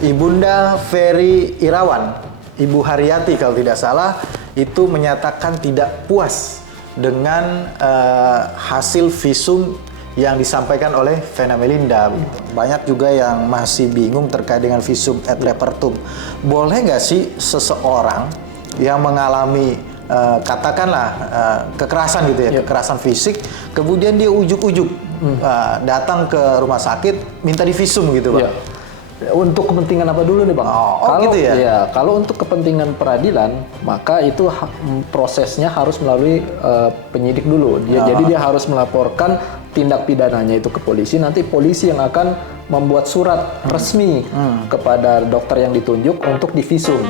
Ibunda Ferry Irawan, Ibu Haryati kalau tidak salah, itu menyatakan tidak puas dengan hasil visum yang disampaikan oleh Vena Melinda. Banyak juga yang masih bingung terkait dengan visum et repertum. Boleh nggak sih seseorang yang mengalami katakanlah kekerasan gitu ya, kekerasan fisik, kemudian dia ujuk-ujuk datang ke rumah sakit minta divisum gitu, Bang? Untuk kepentingan apa dulu nih, Bang? Kalau gitu ya? Ya, kalau untuk kepentingan peradilan, maka itu prosesnya harus melalui penyidik dulu. Jadi dia harus melaporkan tindak pidananya itu ke polisi. Nanti polisi yang akan membuat surat resmi kepada dokter yang ditunjuk untuk divisum.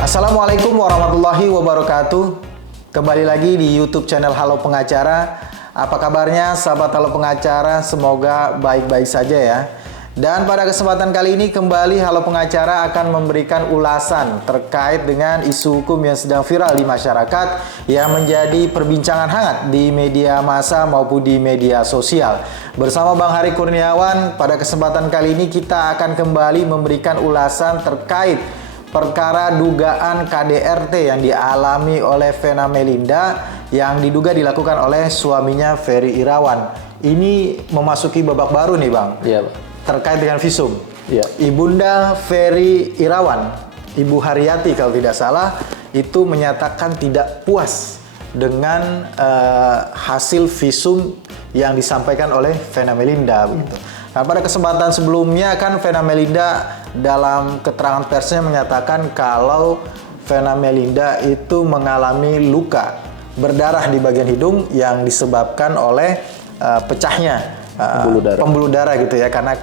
Assalamualaikum warahmatullahi wabarakatuh. Kembali lagi di YouTube channel Halo Pengacara. Apa kabarnya sahabat Halo Pengacara? Semoga baik-baik saja ya. Dan pada kesempatan kali ini kembali Halo Pengacara akan memberikan ulasan terkait dengan isu hukum yang sedang viral di masyarakat yang menjadi perbincangan hangat di media massa maupun di media sosial. Bersama Bang Hari Kurniawan, pada kesempatan kali ini kita akan kembali memberikan ulasan terkait perkara dugaan KDRT yang dialami oleh Vena Melinda yang diduga dilakukan oleh suaminya Ferry Irawan. Ini memasuki babak baru nih, Bang. Iya, Pak. Terkait dengan visum. Iya. Ibunda Ferry Irawan, Ibu Haryati kalau tidak salah, itu menyatakan tidak puas dengan hasil visum yang disampaikan oleh Vena Melinda begitu. Nah, pada kesempatan sebelumnya kan Vena Melinda dalam keterangan persnya menyatakan kalau Vena Melinda itu mengalami luka berdarah di bagian hidung yang disebabkan oleh pecahnya pembuluh darah gitu ya, karena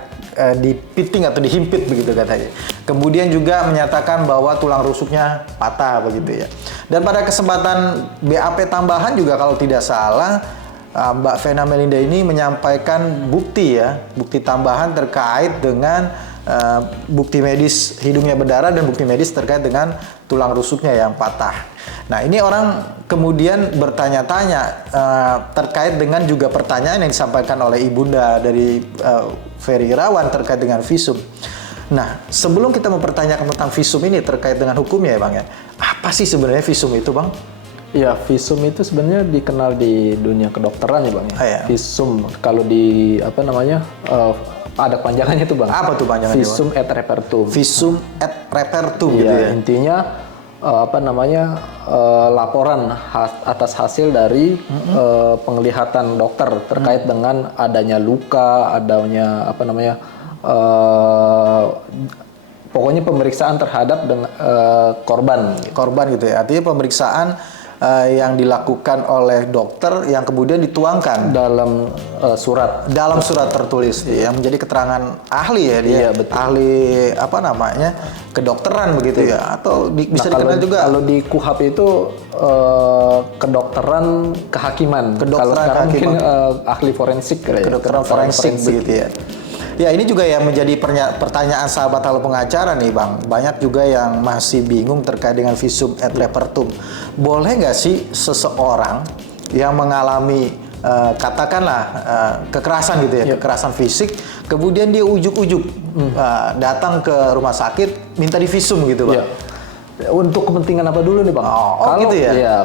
dipiting atau dihimpit begitu katanya. Kemudian juga menyatakan bahwa tulang rusuknya patah begitu ya. Dan pada kesempatan BAP tambahan juga kalau tidak salah, Mbak Vena Melinda ini menyampaikan bukti tambahan terkait dengan bukti medis hidungnya berdarah dan bukti medis terkait dengan tulang rusuknya yang patah. Nah, ini orang kemudian bertanya-tanya terkait dengan juga pertanyaan yang disampaikan oleh ibunda dari Ferry Irawan terkait dengan visum. Nah, sebelum kita mempertanyakan tentang visum ini terkait dengan hukumnya ya, Bang ya, apa sih sebenarnya visum itu, Bang? Ya, visum itu sebenarnya dikenal di dunia kedokteran ya, Bang ya. Visum kalau di ada panjangannya tuh, Bang. Apa tuh panjangannya, Visum et repertum. Visum et repertum gitu ya. Intinya laporan atas hasil dari penglihatan dokter terkait dengan adanya luka, adanya pokoknya pemeriksaan terhadap korban gitu ya. Artinya pemeriksaan yang dilakukan oleh dokter yang kemudian dituangkan dalam surat tertulis yang menjadi keterangan ahli ya dia. Iya, betul. Ahli kedokteran begitu ya, atau bisa dikenal juga kalau di KUHP itu kedokteran kehakiman. Kalau sekarang mungkin ahli forensik kedokteran forensik begitu ya. Ya, ini juga yang menjadi pertanyaan sahabat Halo Pengacara nih, Bang. Banyak juga yang masih bingung terkait dengan visum et repertum. Boleh nggak sih seseorang yang mengalami katakanlah kekerasan gitu ya, kekerasan fisik, kemudian dia ujuk-ujuk datang ke rumah sakit minta divisum gitu, Bang? Untuk kepentingan apa dulu nih, Bang?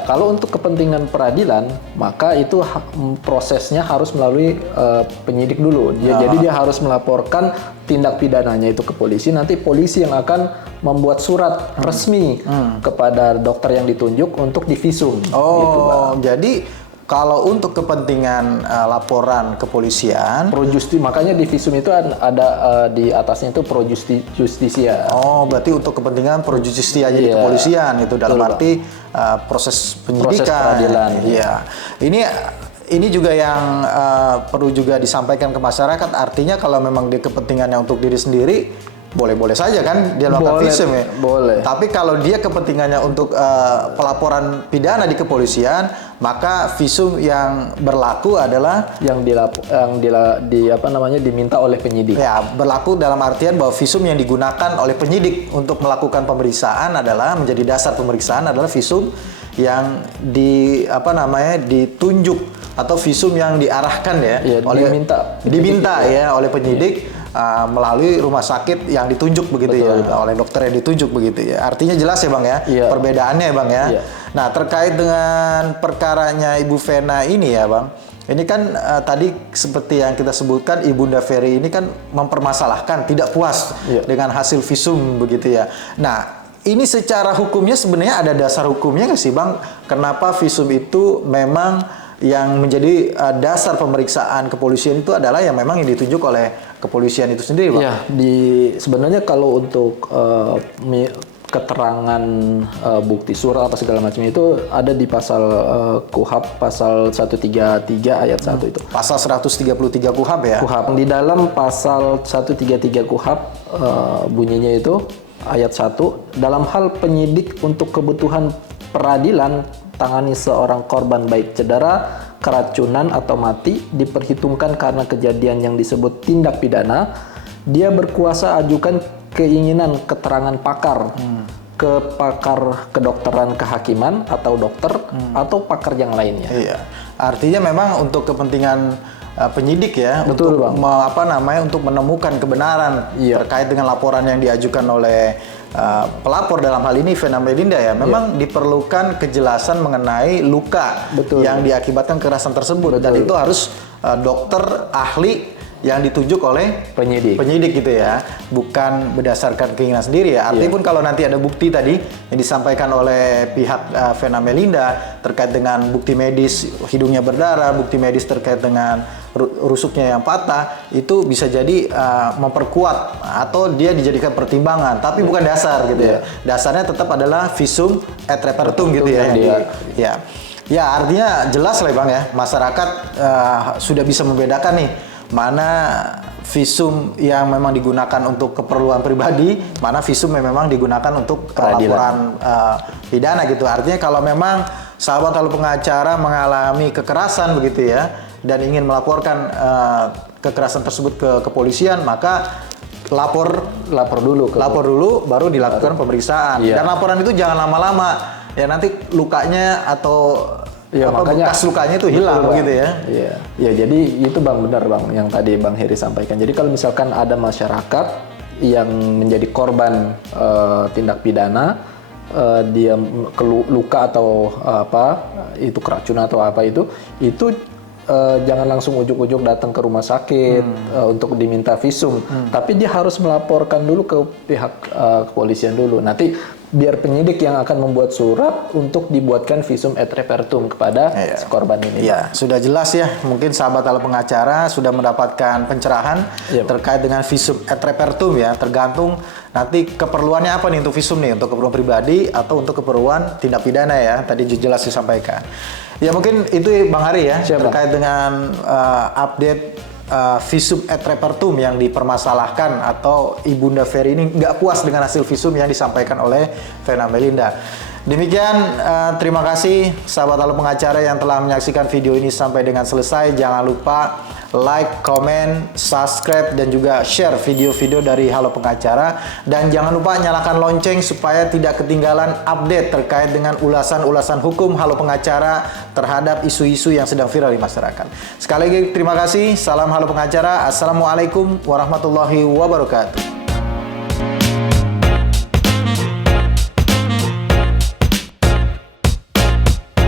Kalau untuk kepentingan peradilan, maka itu prosesnya harus melalui penyidik dulu. Jadi dia harus melaporkan tindak pidananya itu ke polisi. Nanti polisi yang akan membuat surat resmi kepada dokter yang ditunjuk untuk divisum. Gitu, Bang. Jadi kalau untuk kepentingan laporan kepolisian, makanya di visum itu ada di atasnya itu pro justisia. Berarti untuk kepentingan pro justisia di kepolisian itu dalam arti proses penyidikan. Proses peradilan. Iya. Ini juga yang perlu juga disampaikan ke masyarakat. Artinya kalau memang dia kepentingannya untuk diri sendiri, boleh-boleh saja kan dia melakukan visum ya. Boleh. Tapi kalau dia kepentingannya untuk pelaporan pidana di kepolisian, maka visum yang berlaku adalah diminta oleh penyidik. Ya, berlaku dalam artian bahwa visum yang digunakan oleh penyidik untuk melakukan pemeriksaan adalah menjadi dasar pemeriksaan adalah visum yang ditunjuk atau visum yang diarahkan ya, diminta ya oleh penyidik melalui rumah sakit yang ditunjuk begitu. Betul, ya, oleh dokter yang ditunjuk begitu ya. Artinya jelas ya Bang ya, perbedaannya ya Bang ya. Nah, terkait dengan perkaranya Ibu Vena ini ya Bang, ini kan tadi seperti yang kita sebutkan, Ibunda Ferry ini kan mempermasalahkan tidak puas dengan hasil visum begitu ya. Nah, ini secara hukumnya sebenarnya ada dasar hukumnya nggak sih Bang? Kenapa visum itu memang yang menjadi dasar pemeriksaan kepolisian itu adalah yang memang yang ditunjuk oleh kepolisian itu sendiri Bang? Ya, sebenarnya kalau untuk keterangan bukti surat apa segala macam itu ada di pasal KUHP pasal 133 ayat 1 itu. Pasal 133 KUHP ya? KUHP. Di dalam pasal 133 KUHP bunyinya itu ayat 1, dalam hal penyidik untuk kebutuhan peradilan tangani seorang korban baik cedera, keracunan atau mati diperhitungkan karena kejadian yang disebut tindak pidana, dia berkuasa ajukan keinginan keterangan pakar ke pakar kedokteran kehakiman atau dokter atau pakar yang lainnya. Iya. Artinya memang untuk kepentingan penyidik ya, betul, untuk untuk menemukan kebenaran terkait dengan laporan yang diajukan oleh pelapor, dalam hal ini Vena Melinda ya, memang diperlukan kejelasan mengenai luka yang diakibatkan kekerasan tersebut. Dan itu harus dokter ahli yang ditunjuk oleh penyidik gitu ya, bukan berdasarkan keinginan sendiri ya. Artinya pun kalau nanti ada bukti tadi yang disampaikan oleh pihak Vena Melinda terkait dengan bukti medis hidungnya berdarah, bukti medis terkait dengan rusuknya yang patah, itu bisa jadi memperkuat atau dia dijadikan pertimbangan, tapi bukan dasar gitu ya. Dasarnya tetap adalah visum et repertum gitu ya. Ya, artinya jelas lah Bang ya, masyarakat sudah bisa membedakan nih mana visum yang memang digunakan untuk keperluan pribadi, mana visum yang memang digunakan untuk laporan pidana gitu. Artinya kalau memang sahabat atau pengacara mengalami kekerasan begitu ya, dan ingin melaporkan kekerasan tersebut ke kepolisian, maka lapor dulu baru dilakukan pemeriksaan. Dan laporan itu jangan lama-lama ya, nanti lukanya atau bekas lukanya itu hilang begitu ya. Ya, jadi itu Bang, benar Bang yang tadi Bang Heri sampaikan. Jadi kalau misalkan ada masyarakat yang menjadi korban tindak pidana, dia luka atau itu keracunan atau itu jangan langsung ujuk-ujuk datang ke rumah sakit untuk diminta visum, tapi dia harus melaporkan dulu ke pihak kepolisian dulu. Nanti biar penyidik yang akan membuat surat untuk dibuatkan visum et repertum kepada si korban ini. Ya, sudah jelas ya. Mungkin sahabat ala pengacara sudah mendapatkan pencerahan terkait dengan visum et repertum ya. Tergantung nanti keperluannya apa nih untuk visum nih, untuk keperluan pribadi atau untuk keperluan tindak pidana ya. Tadi jelas disampaikan. Ya mungkin itu Bang Hari ya, terkait dengan update visum et repertum yang dipermasalahkan atau Ibunda Ferry ini nggak puas dengan hasil visum yang disampaikan oleh Vena Melinda. Demikian, terima kasih sahabat Halo Pengacara yang telah menyaksikan video ini sampai dengan selesai. Jangan lupa like, comment, subscribe, dan juga share video-video dari Halo Pengacara. Dan jangan lupa nyalakan lonceng supaya tidak ketinggalan update terkait dengan ulasan-ulasan hukum Halo Pengacara terhadap isu-isu yang sedang viral di masyarakat. Sekali lagi terima kasih. Salam Halo Pengacara. Assalamualaikum warahmatullahi wabarakatuh.